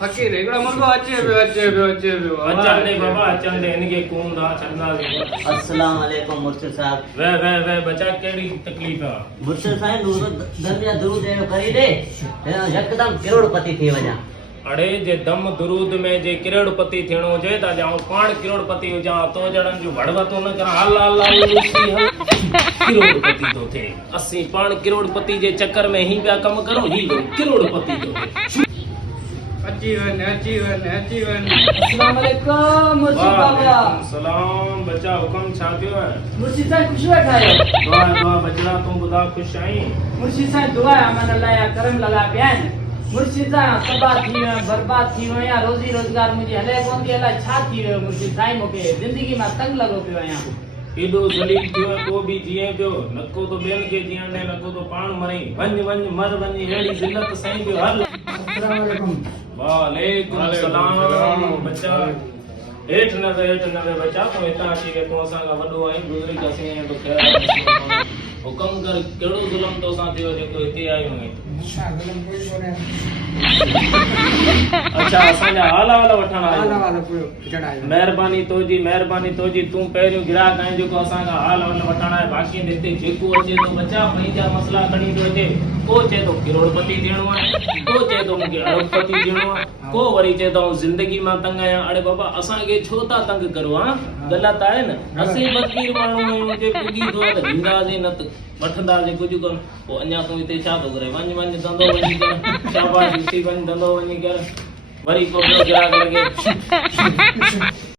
फकीर हिकिड़ो मुर्गो अचे पियो अचनि दे बाबा अचनि दे इनके कौन दा छड़ना दे अस्सलाम वालेकुम मुर्शिद साहब। वे बचा केड़ी तकलीफ है मुर्शिद साहब दरिया दुरूद एड़ो करी दे यकदम करोड़पति थी वञा। अड़े जे दम दुरूद में जे करोड़पति थियणो हुजे त जाऊं पाण करोड़पति हुजां तो जणन जो भड़वा तो न करा अल्लाह अल्लाह करोड़पति तो थे असी पाण करोड़पति जे चक्कर में ही पिया कम करो ही करोड़पति तो अची वन अस्सलाम वालेकुम मुर्शिद बाबा। सलाम बच्चा हुकम छा थियो है मुर्शिद साहब खुश वेठा आहियो। दुआ बचड़ा तू बुधा खुश आई मुर्शिद साहब दुआ अमन अल्लाह या करम लगा पिया आहिनि। मुर्शिद साहब तबाह थी वियो बर्बाद थी वियो या रोज़ी रोज़गार मुंहिंजी हले कोन थी अलाए छा थी वियो मुर्शिद साईं मूंखे ज़िंदगी मां तंग लॻो पियो आहियां। एॾो ज़लील थियो को भी जीए पियो नको तो ॿियनि खे जीअण ॾे नको तो पाण मरे वञ मर वञ अहिड़ी ज़िल्लत साईं पियो हल। अस्सलाम वालेकुम। वालेकुम सलाम बच्चा हेठ न वे बच्चा तूं हितां अची के तूं असां खां वॾो आहीं गुज़री कसीं ऐं तो ख़ैर हुकम कर कहिड़ो ज़ुल्म तोसां थियो जेको हिते आयो आहीं। अच्छा असांजा हाल वठण आयो महिरबानी तोजी तूं पहिरियों ग्राहक आहीं जेको असांखां हाल वठण आहे बाक़ी हिते जेको अचे थो बच्चा पंहिंजा मसला खणी थो अचे को चए थो करोड़पति थियणो आहे को चए थो मूंखे अरबपति थियणो आहे को वरी चए थो ज़िंदगी मां तंग आहियां। अड़े बाबा असांखे छो था तंग करो हा ग़लति आहे न असीं फ़क़ीर माण्हू आहियूं जे पुॼी थो त ॾींदासीं न त वठंदासीं कुझु कोन पोइ अञा तूं हिते छा थो करे वञ धंधो वञी कर शाबाश थी वञ धंधो वञी कर वरी को ॿियो ग्राहक लॻे